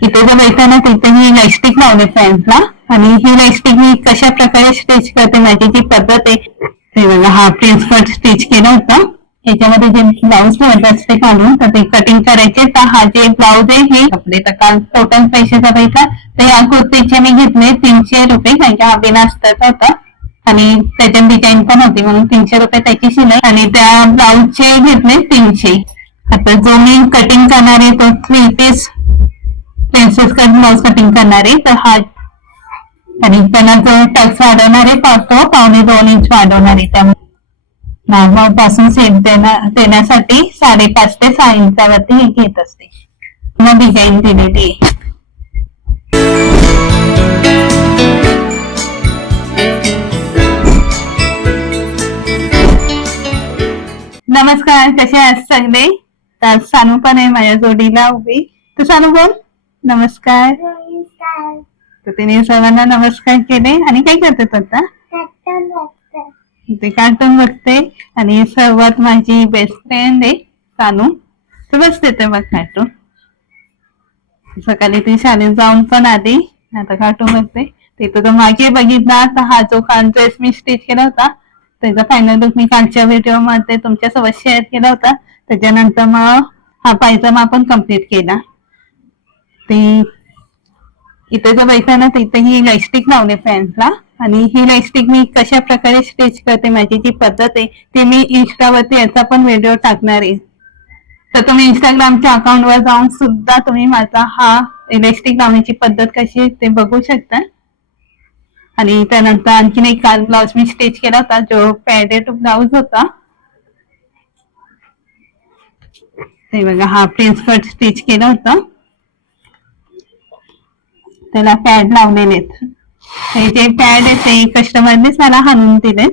इथे जर बघताना तिथे मी इलास्टिक लावले फ्रंटला आणि ही इलास्टिक मी कशा प्रकारे स्टिच करते माझी जी पद्धत आहे ते बघा. हा प्रिन्स कट स्टिच केलं होतं. याच्यामध्ये जे ब्लाऊज ठेवायचं असते काढून तर ते कटिंग करायचे. तर हा जे ब्लाऊज आहे हे कपडे तर काल टोटल पैशाचा पैसा तर या कुर्तीचे मी घेतले 300 रुपये कारण की हा बिना अस्तरचा होता आणि त्याच्यात डिझाईन पण होती म्हणून 300 रुपये त्याची शिलाई आणि त्या ब्लाऊजचे घेतले 300. आता जो मी कटिंग करणार आहे तो 3 piece princess cut blouse cutting करणार आहे तर हा आणि त्याला जो टक्स वाढवणार आहे तो 1.25 इंच वाढवणार आहे. त्यामुळे नागमाव पासून सेट देण्यासाठी 5.5 ते 6 इंचावरती हे घेत असते. मग डिझाईन दिलेली आहे. नमस्कार, कसे आहात सगळे. तर सानू पण आहे माझ्या जोडीला उभी. तर सानू बोल नमस्कार. तर तिने सर्वांना नमस्कार केले आणि काय करते आता ते कार्टून बघते आणि सर्वात माझी बेस्ट फ्रेंड आहे सानू तर बसते ते बघ कार्टून. सकाळी ती शाळेत जाऊन पण आली आता कार्टून बघते. तिथं तर मागे बघितला तर हा जो काल ड्रेस मी स्टिच केला होता त्याचा फायनल लुक मी कालच्या व्हिडिओ मध्ये तुमच्यासोबत शेअर केला होता. त्याच्यानंतर मग हा पायजमा पण कम्प्लीट केला. ते इथे जर बघताना तिथे ही इलास्टिक लावले फ्रंटला आणि ही इलास्टिक मी कशा प्रकारे स्टिच करते माझी जी पद्धत आहे ती मी इंस्टावरती याचा पण व्हिडिओ टाकणार आहे. तर तुम्ही इंस्टाग्रामच्या अकाउंटवर जाऊन सुद्धा तुम्ही माझा हा इलास्टिक लावण्याची पद्धत कशी आहे ते बघू शकता. आणि त्यानंतर आणखीन एक काल ब्लाउज मी स्टिच केला होता जो पॅडेड ब्लाउज होता. ते बघा हा प्रिन्स कट स्टिच केलं होतं. त्याला पॅड लावलेले आहेत. हे जे पॅड आहे ते कस्टमरनेच मला हाणून दिले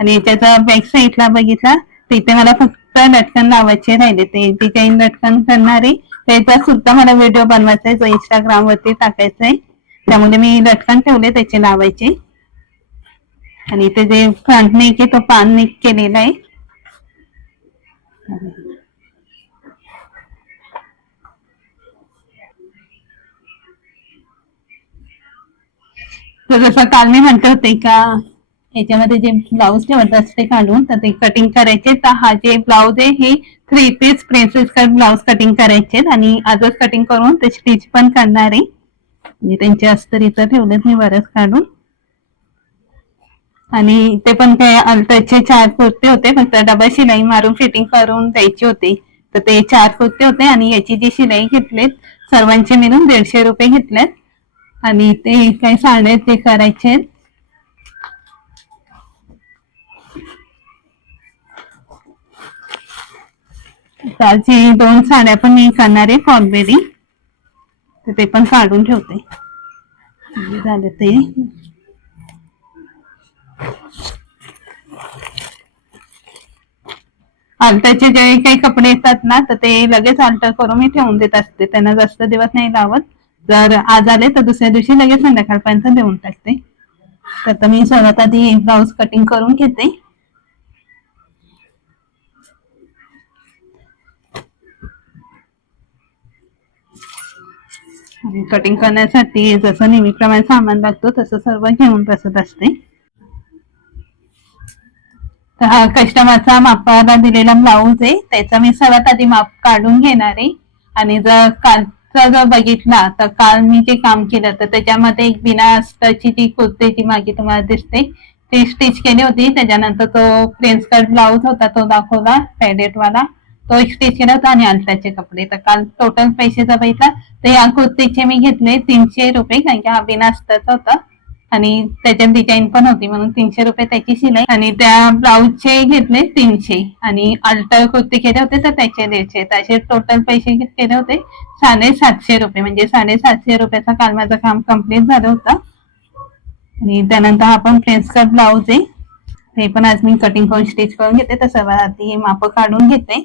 आणि याच्याचा बॅक साईडला बघितला तिथे मला फक्त लटकन लावायचे राहिले. ते डिझाईन लटकन करणारे त्याचा सुद्धा मला व्हिडिओ बनवायचा आहे जो इंस्टाग्राम वरती टाकायचा आहे. त्यामुळे मी लटकन ठेवले त्याचे लावायचे आणि ते जे फ्रंट नेक आहे तो पान नेक केलेला आहे. तर जसं काल मी म्हणते होते का याच्यामध्ये जे ब्लाऊज ठेवत असते काढून तर ते कटिंग करायचे. तर हा जे ब्लाऊज आहे हे 3 piece princess cut blouse cutting करायचे आणि आजच कटिंग करून ते स्टिच पण करणार आहे. म्हणजे त्यांचे अस्तर इथं ठेवलेत मी बरंच काढून आणि ते पण काय अल्टरचे 4 कुर्ते होते फक्त डबल शिलाई मारून फिटिंग करून द्यायची होती. तर ते 4 कुर्ते होते आणि याची जी शिलाई घेतलेत सर्वांचे मिळून 150 रुपये घेतलेत आणि ते काही साडे ते करायचे. त्याची 2 साड्या पण मी करणार आहे फॉलबेरी तर ते पण काढून ठेवते. झालं ते अल्टरचे जे काही कपडे येतात ना तर ते लगेच अल्टर करून मी ठेवून देत असते. त्यांना जास्त दिवस नाही लावत. जर आज आले तर दुसऱ्या दिवशी लगेच संध्याकाळपर्यंत देऊन टाकते. तर मी सर्वात आधी ब्लाऊज कटिंग करून घेते. कटिंग करण्यासाठी जसं नेहमीप्रमाणे सामान लागतो तसं सर्व घेऊन बसत असते. तर हा कस्टमरचा मापाला दिलेला ब्लाऊज आहे त्याचा मी सर्वात आधी माप काढून घेणार आहे. आणि जर कालचा जर बघितला तर काल मी जे काम केलं तर त्याच्यामध्ये एक बिना अस्तरची जी कुर्ती जी मागे तुम्हाला दिसते ती स्टिच केली होती. त्याच्यानंतर तो प्रिन्स कट ब्लाऊज होता तो दाखवला पॅडेड वाला तो एक स्टिच केला होता आणि अल्टाचे कपडे. तर काल टोटल पैशाचा बघितला तर या कुर्तीचे मी घेतले 300 रुपये कारण की हा बिना अस्तरचा होता आणि त्याच्यात डिझाईन पण होती म्हणून 300 रुपये त्याची शिलाई आणि त्या ब्लाऊजचे घेतले 300 आणि अल्टर कुर्ती केले होते तर त्याचे 150. त्याचे टोटल पैसे केले होते 750 रुपये म्हणजे 750 रुपयाचा काल माझं काम कम्प्लीट झालं होतं. आणि त्यानंतर हा पण प्रिन्स कट ब्लाऊज आहे ते पण आज मी कटिंग करून स्टिच करून घेते. तर सर्वात आधी माप काढून घेते.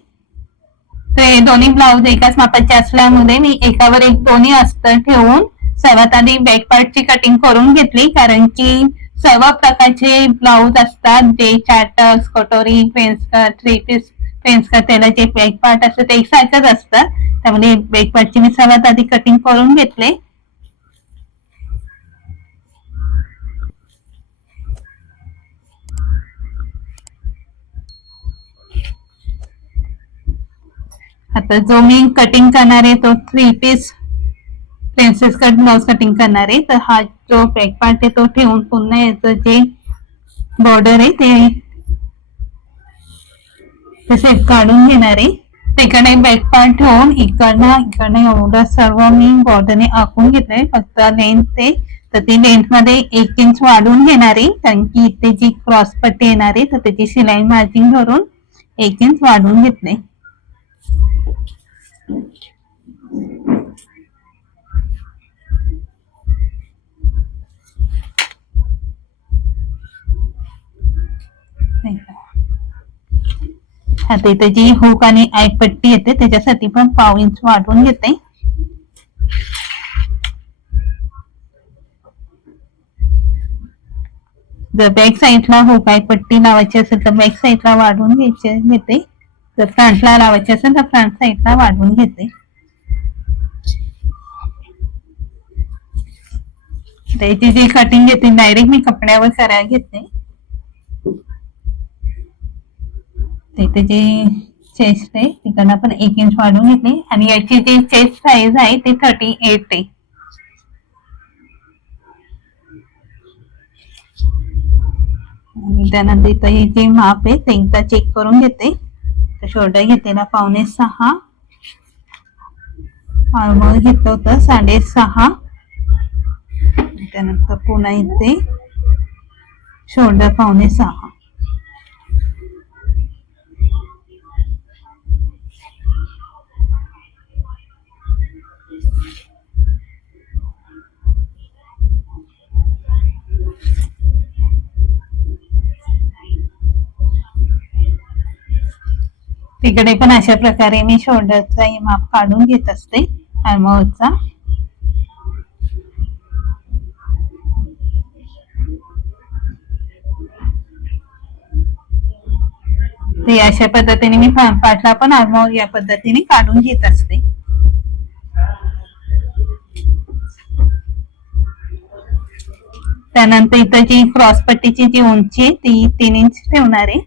ते दोन्ही ब्लाऊज एकाच मापाचे असल्यामुळे मी एकावर एक दोन्ही अस्तर ठेवून सर्वात आधी बॅक पार्टची कटिंग करून घेतली कारण की सर्व प्रकारचे ब्लाऊज असतात जे चॅटर्स कटोरी prince cut 3 piece french cut त्याला जे बॅक पार्ट असतं ते एकसारखंच असतं, त्यामध्ये बॅक पार्टची मी सर्वात आधी कटिंग करून घेतले. आता जो मी कटिंग करणार आहे तो 3 piece princess cut blouse cutting करणार आहे, तर हा जो बॅक पार्ट आहे तो ठेवून पुन्हा याचं जे बॉर्डर आहे ते तसे काढून घेणार आहे. तिकडे बॅक पार्ट ठेवून इकडनं एवढं सर्व मी बॉर्डरने आखून घेतलंय, फक्त लेंथ ते तर ती लेंथ मध्ये 1 इंच वाढवून घेणार आहे, कारण की इथे जी क्रॉस पट्टी येणार आहे तर त्याची शिलाई मार्जिंग करून 1 इंच वाढवून घेतले. आता इथे जी हुक आणि आयपट्टी येते त्याच्यासाठी पण 1/2 इंच वाढवून घेते. जर बॅक साईडला हुक आयपट्टी लावायची असेल तर बॅक साईडला वाढवून घेते, जर फ्रंटला लावायची असेल तर फ्रंट साईडला वाढवून घेते. त्याची जी कटिंग घेते डायरेक्ट मी कपड्यावर करायला घेते. तिथे जी चेस्ट आहे तिकडनं पण 1 इंच वाढवून घेतली आणि याची जी चेस्ट साईज आहे ती 38 आहे. आणि त्यानंतर इथं हे जे माप आहे ते एकदा चेक करून घेते. तर शोल्डर घेतलेला 5.5, आर्महोल घेतलं होतं 6.5, त्यानंतर पुन्हा इथे शोल्डर 5.5. तिकडे पण अशा प्रकारे मी शोल्डरचा माप काढून घेत असते आर्महोलचा. ते अशा पद्धतीने मी पाठला पण आर्महोल या पद्धतीने काढून घेत असते. त्यानंतर इथं जी क्रॉस पट्टीची जी उंची आहे ती 3 इंच ठेवणार आहे.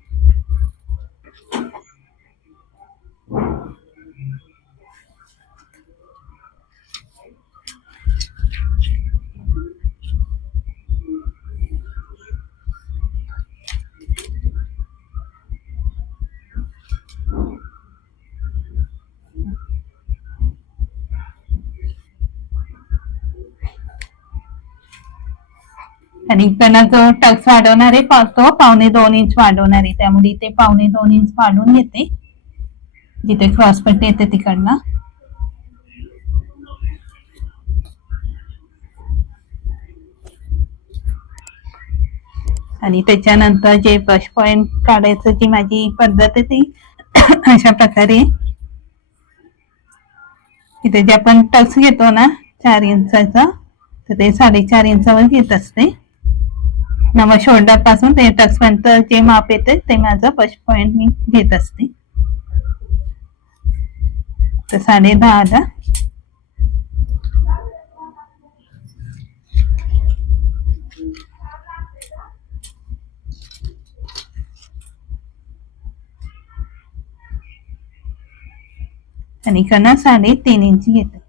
आणि इकडनं जो टक्स वाढवणार आहे तो 1.25 इंच वाढवणार आहे, त्यामुळे इथे 1.25 इंच वाढवून घेते जिथे क्रॉस पट्टी येते तिकडनं. आणि त्याच्यानंतर जे ब्रश पॉइंट काढायचं जी माझी पद्धत आहे ती अशा प्रकारे इथे जे आपण टक्स घेतो ना 4 इंचाचा तर ते 4.5 इंचावर घेत असते. मग शोल्डर पासून ते टक्स पर्यंत जे माप येते ते माझं ब्रश पॉइंट मी घेत असते. तर 10.5 आणि इकडनं 3.5 इंच घेते.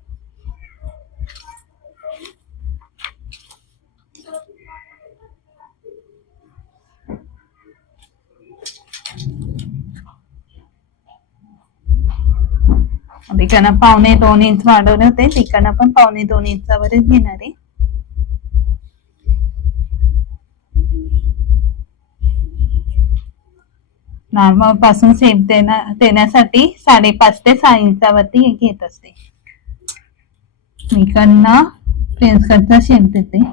तिकडनं 1.25 इंच वाढवले होते, तिकडनं पण 1.25 इंचावरच घेणार आहे. नॉर्मल पासून शेप देण्यासाठी 5.5 ते 6 इंचावरती घेत असते. इकडनं फ्रेंच कटचा शेप देते.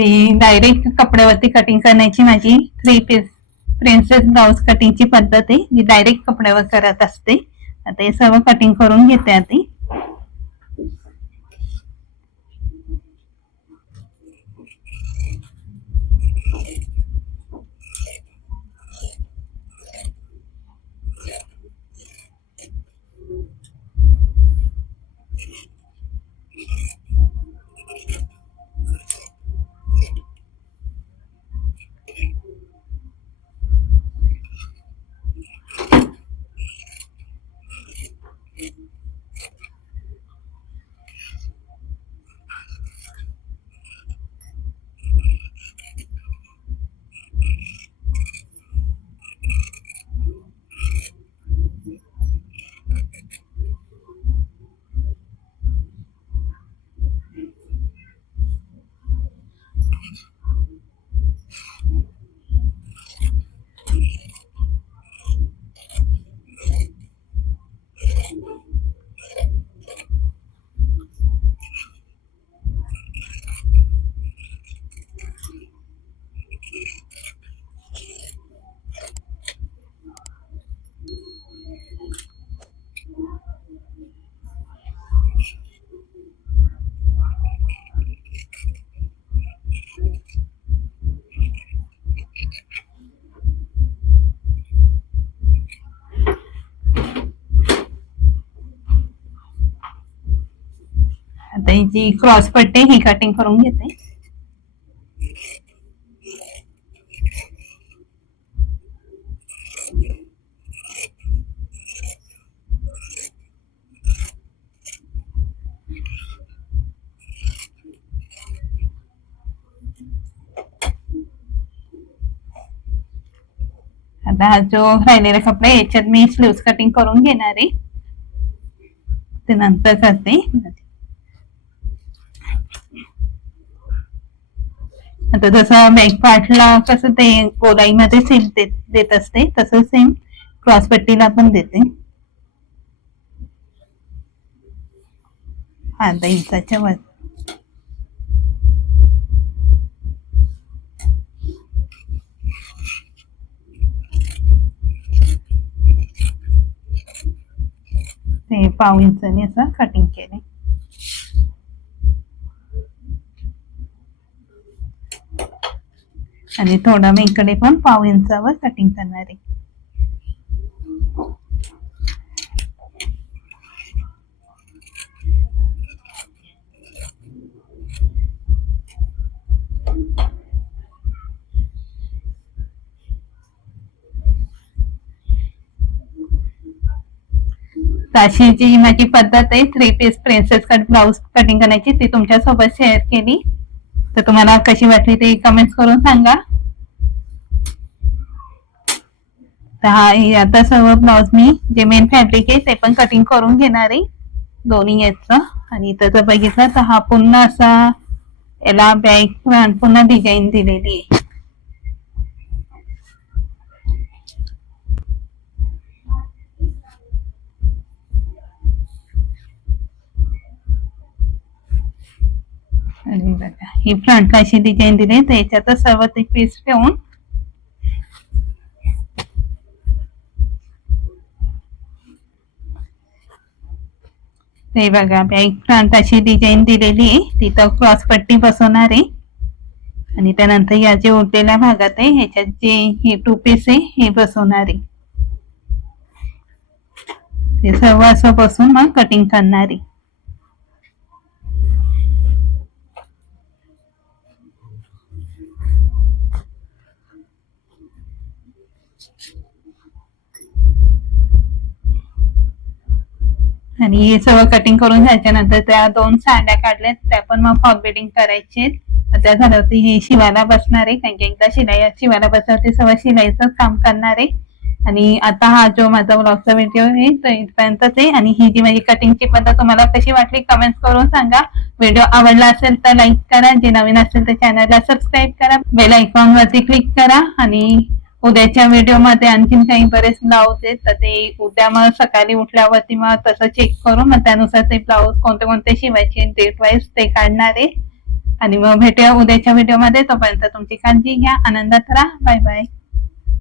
ते डायरेक्ट कपड्यावरती कटिंग करण्याची माझी 3 पीस प्रिन्सेस ब्लाउज कटिंगची पद्धत आहे, जी डायरेक्ट कपड्यावर करत असते. आता हे सर्व कटिंग करून घेते आधी. आता ही जी क्रॉस पट्टी ही कटिंग करून घेते. आता हा जो राहिलेला कपडा याच्यात मी स्लीव्स कटिंग करून घेणार आहे, ते नंतर करते. आता जसं बॅक पार्टला कसं ते गोलाईमध्ये सेम देत असते, तसं सेम क्रॉस पट्टीला पण देते. अर्धा इंचाच्या वर. ते पाव इंचाने असं कटिंग केले. आणि थोडं मी इकडे पण पाव इंचावर कटिंग करणार आहे. अशी जी माझी पद्धत आहे 3 piece princess cut blouse cutting करण्याची, ती तुमच्यासोबत शेअर केली. तर तुम्हाला कशी वाटली ते कमेंट्स करून सांगा. तर हा आता सर्व ब्लाउज मी जे मेन फॅब्रिक आहे ते पण कटिंग करून घेणार आहे दोन्ही याचं. आणि इथं जर बघितलं तर हा पुन्हा असा याला बॅक पुन्हा डिझाईन दिलेली आहे. आणि बघा ही फ्रंटला अशी डिझाईन दिली, तर याच्यातच सर्व ते पीस ठेवून ते बघा बॅक फ्रंट अशी डिझाईन दिलेली आहे. तिथं क्रॉस पट्टी बसवणार आहे आणि त्यानंतर या जे उरलेल्या भागात आहे ह्याच्यात जे हे 2 पीस आहे हे बसवणार आहे. ते सर्व असं बसून मग कटिंग करणार आहे. आणि हे सगळं कटिंग करून झाल्यानंतर त्या 2 साड्या काढल्यात, त्या पण मग फॉल बिल्डिंग करायचे. त्या झाल्यावरती हे शिवायला बसणार आहे, कारण की एकदा शिवायला बसल्यावरती सगळं शिलाईचं काम करणार आहे. आणि आता हा जो माझा ब्लॉगचा व्हिडिओ आहे तो इथपर्यंतच आहे. आणि ही जी माझी कटिंगची पद्धत तुम्हाला कशी वाटली कमेंट करून सांगा. व्हिडिओ आवडला असेल तर लाईक करा, जे नवीन असेल तर चॅनलला सबस्क्राईब करा, बेल आयकॉन वरती क्लिक करा. आणि उद्याच्या व्हिडिओ मध्ये आणखीन काही बरेच ब्लाऊज आहेत, तर ते उद्या मग सकाळी उठल्यावरती मग तसं चेक करून मग त्यानुसार ते ब्लाऊज कोणते कोणते शिवायचे डेट वाईज ते काढणार आहे. आणि मग भेटूया उद्याच्या व्हिडिओमध्ये. तोपर्यंत तुमची काळजी घ्या, आनंदात राहा. Bye bye.